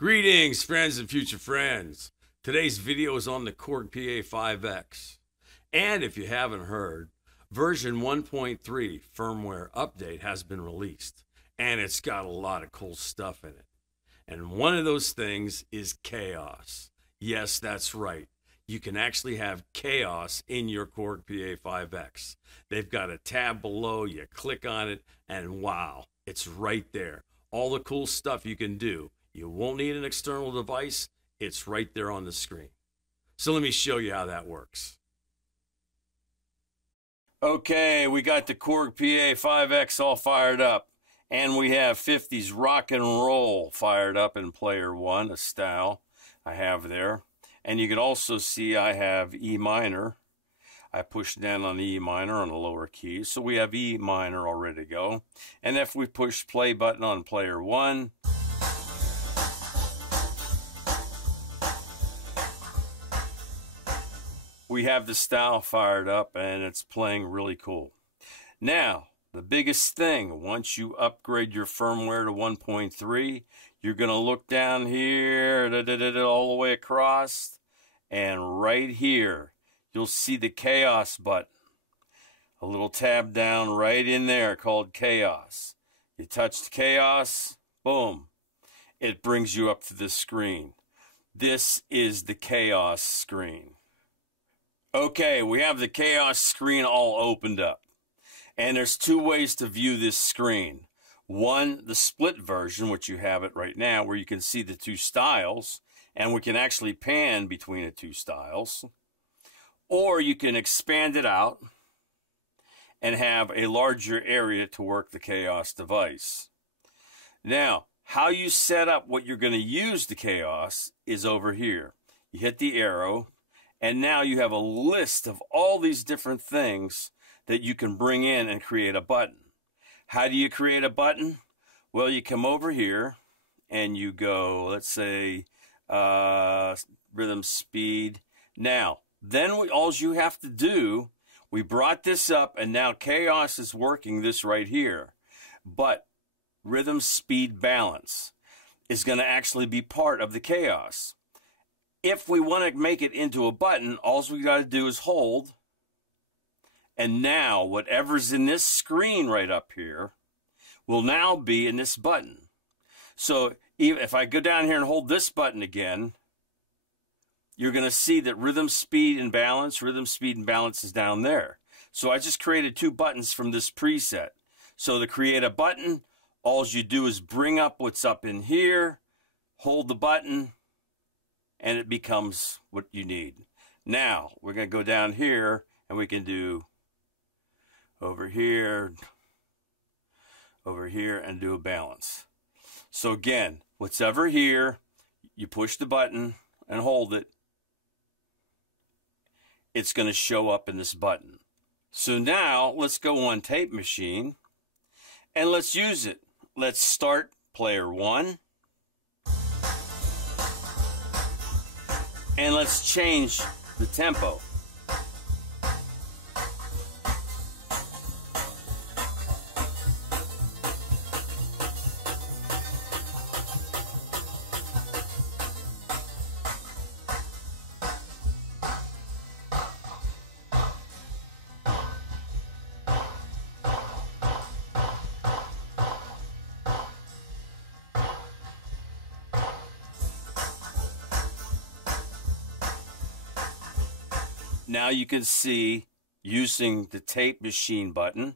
Greetings, friends and future friends. Today's video is on the Korg Pa5x. And if you haven't heard, version 1.3 firmware update has been released. And it's got a lot of cool stuff in it. And one of those things is KAOSS. Yes, that's right. You can actually have KAOSS in your Korg Pa5x. They've got a tab below, you click on it, and wow, it's right there. All the cool stuff you can do. You won't need an external device. It's right there on the screen. So let me show you how that works. Okay, we got the Korg Pa5x all fired up. And we have 50s rock and roll fired up in player one, a style I have there. And you can also see I have E minor. I push down on E minor on the lower keys. So we have E minor all ready to go. And if we push play button on player one, we have the style fired up and it's playing really cool. Now, the biggest thing, once you upgrade your firmware to 1.3, you're going to look down here, all the way across, and right here, you'll see the KAOSS button. A little tab down right in there called KAOSS. You touch the KAOSS, boom, it brings you up to this screen. This is the KAOSS screen. Okay, we have the KAOSS screen all opened up. And there's two ways to view this screen. One, the split version, which you have it right now, where you can see the two styles, and we can actually pan between the two styles. Or you can expand it out and have a larger area to work the KAOSS device. Now, how you set up what you're going to use the KAOSS is over here. You hit the arrow, and now you have a list of all these different things that you can bring in and create a button. How do you create a button? Well, you come over here and you go, let's say, rhythm, speed. Now, then all you have to do, we brought this up and now KAOSS is working this right here. But rhythm, speed, balance is going to actually be part of the KAOSS. If we want to make it into a button, all we got to do is hold. And now, whatever's in this screen right up here will now be in this button. So even if I go down here and hold this button again, you're going to see that rhythm, speed, and balance is down there. So I just created two buttons from this preset. So to create a button, all you do is bring up what's up in here, hold the button, and it becomes what you need. Now, we're going to go down here and we can do over here, and do a balance. So again, what's ever here, you push the button and hold it, it's going to show up in this button. So now, let's go on tape machine, and let's use it. Let's start player one, and let's change the tempo. Now you can see, using the tape machine button,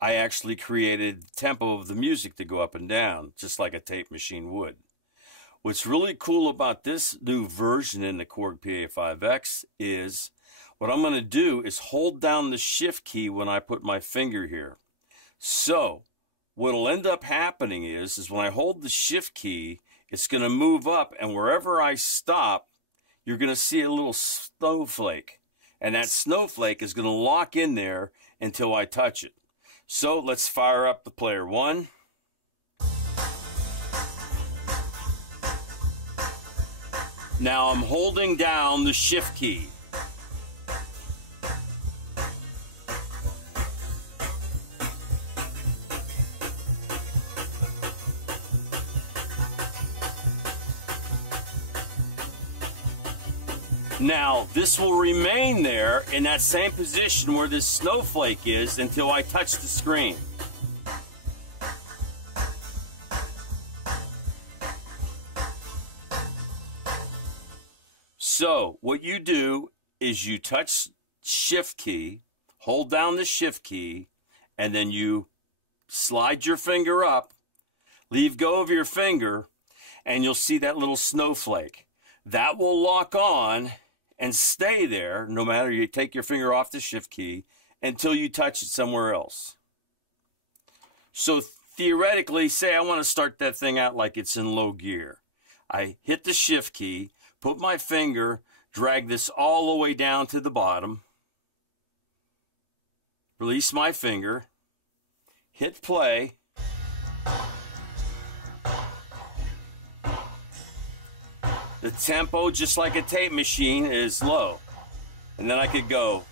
I actually created the tempo of the music to go up and down, just like a tape machine would. What's really cool about this new version in the Korg Pa5x is, what I'm going to do is hold down the shift key when I put my finger here. So, what will end up happening is when I hold the shift key, it's going to move up, and wherever I stop, you're going to see a little snowflake. And that snowflake is going to lock in there until I touch it. So let's fire up the player one. Now I'm holding down the shift key. Now, this will remain there in that same position where this snowflake is until I touch the screen. So, what you do is you touch Shift key, hold down the Shift key, and then you slide your finger up, leave go of your finger, and you'll see that little snowflake. That will lock on and stay there, no matter you take your finger off the Shift key, until you touch it somewhere else. So theoretically, say I want to start that thing out like it's in low gear. I hit the Shift key, put my finger, drag this all the way down to the bottom, release my finger, hit play, the tempo, just like a tape machine, is low. And then I could go.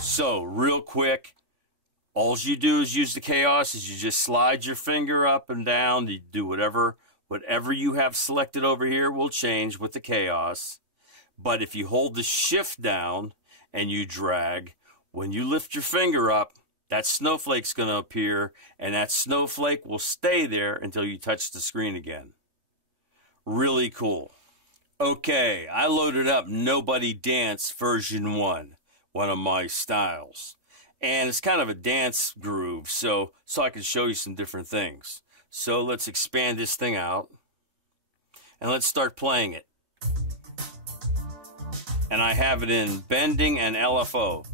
So, real quick, all you do is use the Kaoss, is you just slide your finger up and down. You do whatever you have selected over here will change with the Kaoss. But if you hold the Shift down and you drag, when you lift your finger up, that snowflake's going to appear, and that snowflake will stay there until you touch the screen again. Really cool. Okay, I loaded up Nobody Dance version 1, one of my styles. And it's kind of a dance groove, so I can show you some different things. So let's expand this thing out, and let's start playing it. And I have it in bending and LFO.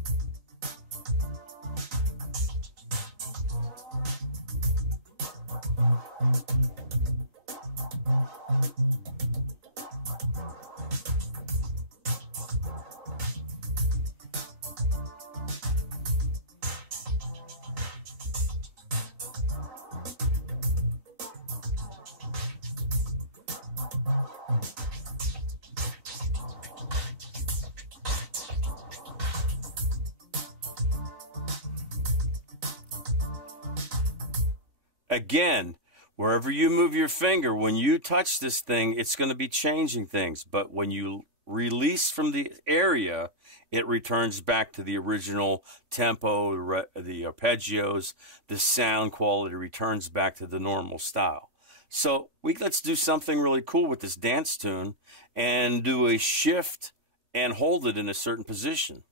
Again, wherever you move your finger, when you touch this thing, it's going to be changing things. But when you release from the area, it returns back to the original tempo, the arpeggios, the sound quality returns back to the normal style. So let's do something really cool with this dance tune and do a shift and hold it in a certain position.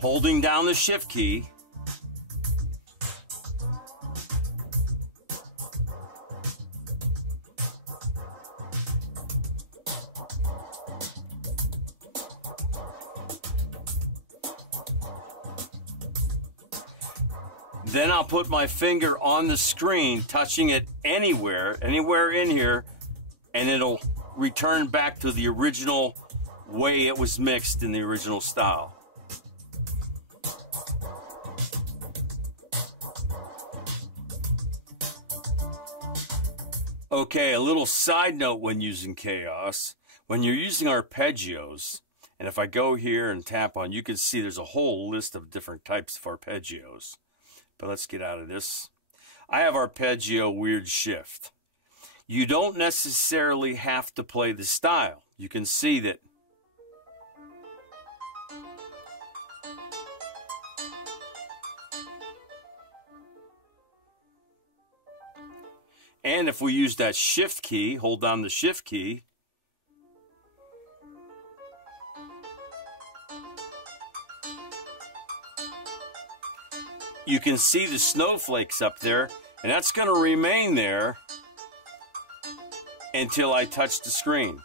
Holding down the Shift key, then I'll put my finger on the screen, touching it anywhere in here, and it'll return back to the original way it was mixed in the original style. Okay, a little side note when using Kaoss. When you're using arpeggios, and if I go here and tap on, you can see there's a whole list of different types of arpeggios. But let's get out of this. I have arpeggio weird shift. You don't necessarily have to play the style. You can see that and if we use that Shift key, hold down the Shift key, you can see the snowflakes up there, and that's going to remain there until I touch the screen.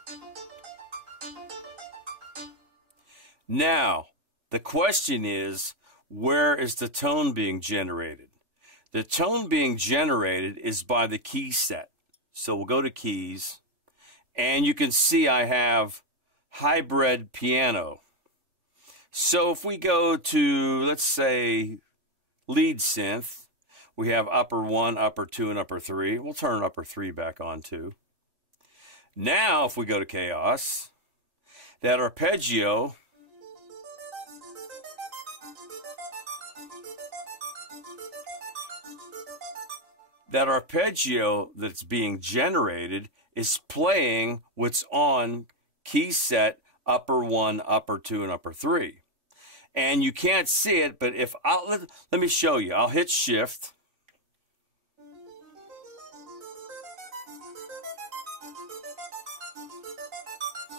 Now, the question is, where is the tone being generated? The tone being generated is by the key set. So we'll go to keys, and you can see I have hybrid piano. So if we go to, let's say, lead synth, we have upper 1, upper 2, and upper 3. We'll turn upper 3 back on too. Now, if we go to Chaos, that arpeggio that's being generated is playing what's on key set upper 1, upper 2, and upper 3. And you can't see it, but if let me show you. I'll hit shift.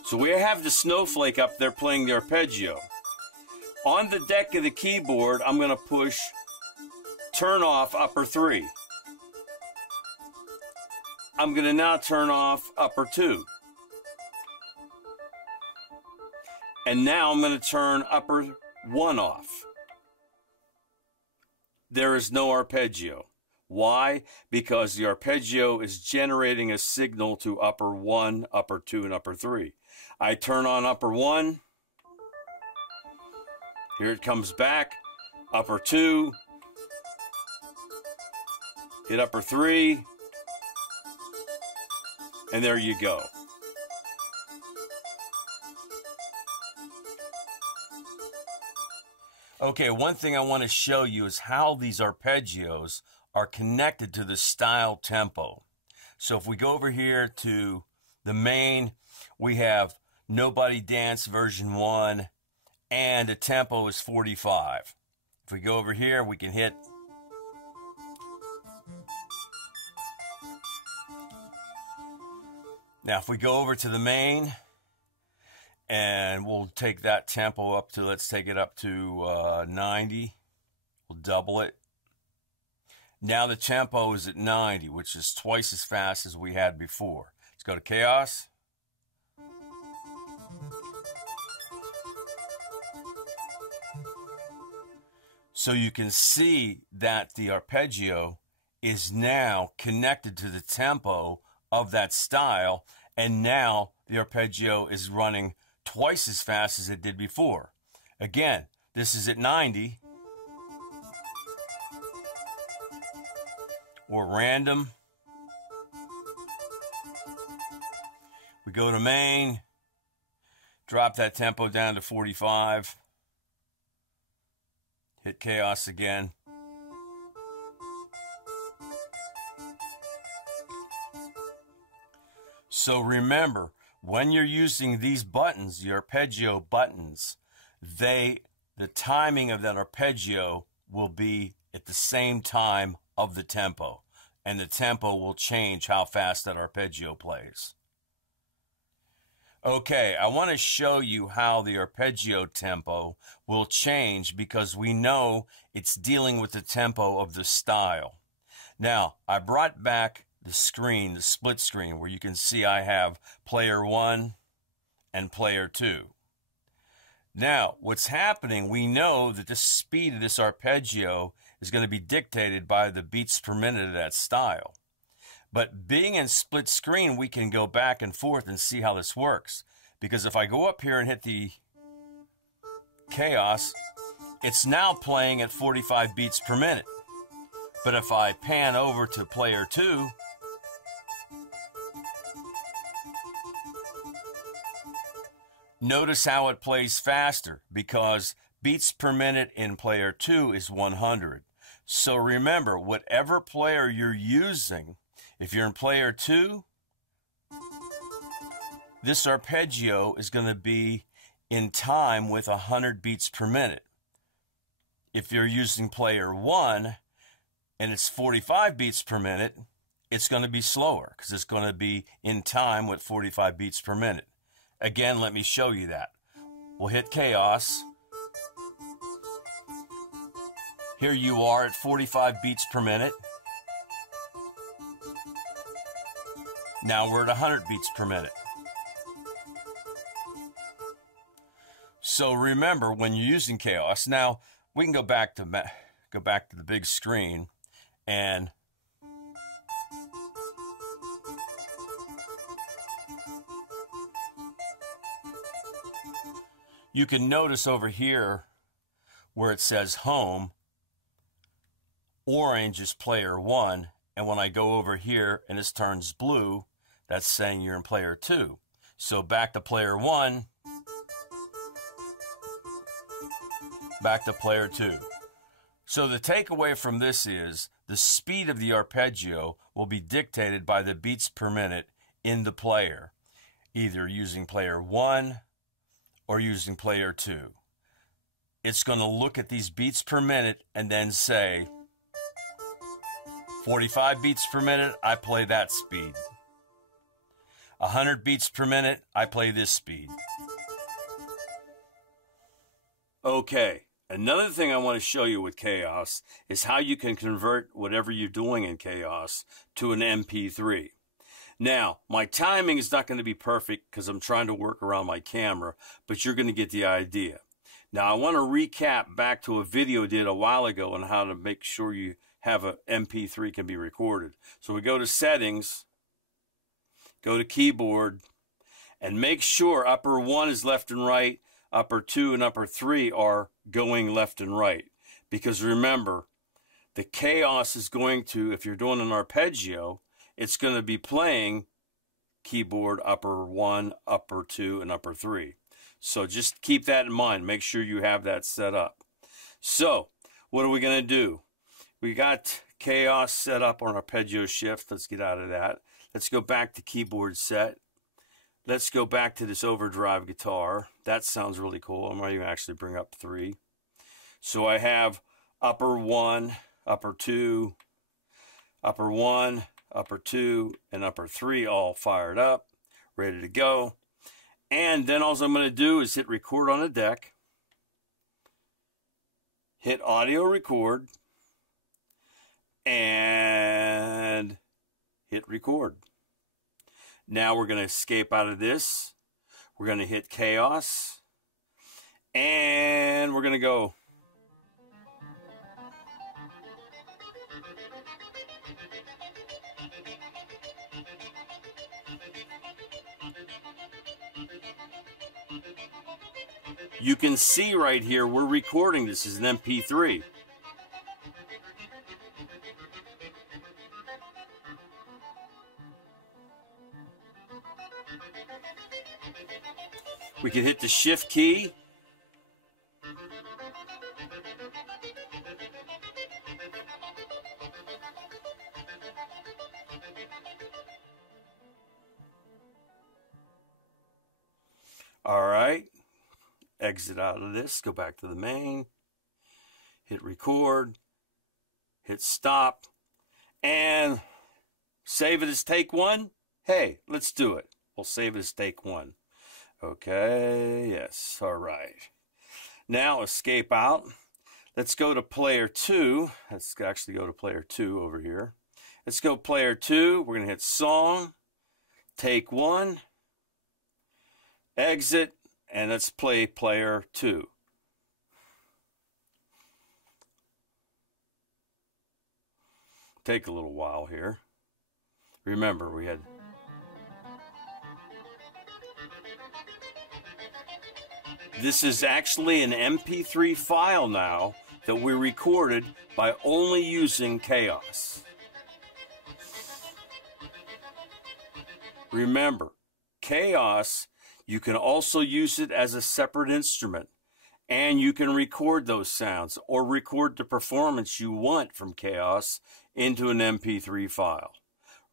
So we have the snowflake up there playing the arpeggio. On the deck of the keyboard, I'm going to push turn off upper 3. I'm going to now turn off upper 2. And now I'm going to turn upper 1 off. There is no arpeggio. Why? Because the arpeggio is generating a signal to upper 1, upper 2, and upper 3. I turn on upper 1. Here it comes back. Upper 2. Hit upper 3. And there you go. Okay, one thing I want to show you is how these arpeggios are connected to the style tempo. So if we go over here to the main, we have Nobody Dance version 1, and the tempo is 45. If we go over here, we can hit now if we go over to the main, and we'll take that tempo up to, let's take it up to 90. We'll double it. Now the tempo is at 90, which is twice as fast as we had before. Let's go to Chaos. So you can see that the arpeggio is now connected to the tempo of that style, and now the arpeggio is running twice as fast as it did before. Again, this is at 90. Or random. We go to main, drop that tempo down to 45. Hit Chaos again. So remember, when you're using these buttons, the arpeggio buttons, the timing of that arpeggio will be at the same time of the tempo, and the tempo will change how fast that arpeggio plays. Okay, I want to show you how the arpeggio tempo will change because we know it's dealing with the tempo of the style. Now, I brought back the screen, the split screen, where you can see I have player 1 and player 2. Now, what's happening, we know that the speed of this arpeggio is going to be dictated by the beats per minute of that style. But being in split screen, we can go back and forth and see how this works. Because if I go up here and hit the Chaos, it's now playing at 45 beats per minute. But if I pan over to player 2, notice how it plays faster, because beats per minute in player 2 is 100. So remember, whatever player you're using, if you're in player 2, this arpeggio is going to be in time with 100 beats per minute. If you're using player 1 and it's 45 beats per minute, it's going to be slower because it's going to be in time with 45 beats per minute. Again, let me show you that. We'll hit Chaos. Here you are at 45 beats per minute. Now we're at 100 beats per minute. So remember, when you're using Chaos, now we can go back to the big screen, and you can notice over here where it says home, Orange is player 1, and when I go over here and this turns blue, that's saying you're in player 2. So back to player 1, back to player 2. So the takeaway from this is the speed of the arpeggio will be dictated by the beats per minute in the player, either using player 1 or using player 2. It's going to look at these beats per minute and then say, 45 beats per minute, I play that speed. 100 beats per minute, I play this speed. Okay, another thing I want to show you with Kaoss is how you can convert whatever you're doing in Kaoss to an MP3. Now, my timing is not going to be perfect because I'm trying to work around my camera, but you're going to get the idea. Now, I want to recap back to a video I did a while ago on how to make sure you have an MP3 can be recorded. So we go to Settings, go to Keyboard, and make sure upper 1 is left and right, upper 2 and upper 3 are going left and right. Because remember, the Kaoss is going to, if you're doing an arpeggio, it's going to be playing keyboard upper 1, upper 2, and upper 3. So just keep that in mind. Make sure you have that set up. So what are we going to do? We got Kaoss set up on arpeggio shift. Let's get out of that. Let's go back to keyboard set. Let's go back to this overdrive guitar. That sounds really cool. I might even actually bring up 3. So I have upper 1, upper 2, upper 1, upper 2, and upper 3 all fired up, ready to go. And then all I'm going to do is hit record on the deck, hit audio record, and hit record. Now we're going to escape out of this. We're going to hit Kaoss, and we're going to go. You can see right here, we're recording this as an MP3. We can hit the shift key. All right. Exit out of this, go back to the main, hit record, hit stop, and save it as take 1. Hey, let's do it. We'll save it as take 1. Okay, yes, all right. Now escape out. Let's go to player 2. Let's actually go to player 2 over here. Let's go player 2. We're going to hit song, take 1, exit, and let's play player 2. Take a little while here. Remember, we had... This is actually an MP3 file now that we recorded by only using Kaoss. Remember, Kaoss, you can also use it as a separate instrument, and you can record those sounds or record the performance you want from Kaoss into an MP3 file.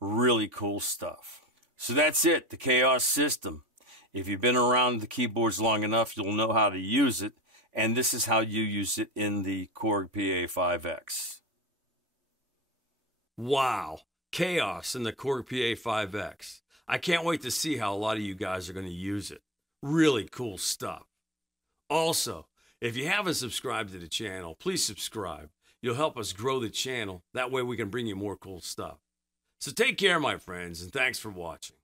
Really cool stuff. So that's it, the Kaoss system. If you've been around the keyboards long enough, you'll know how to use it, and this is how you use it in the Korg Pa5x. Wow, Kaoss in the Korg Pa5x. I can't wait to see how a lot of you guys are going to use it. Really cool stuff. Also, if you haven't subscribed to the channel, please subscribe. You'll help us grow the channel. That way we can bring you more cool stuff. So take care, my friends, and thanks for watching.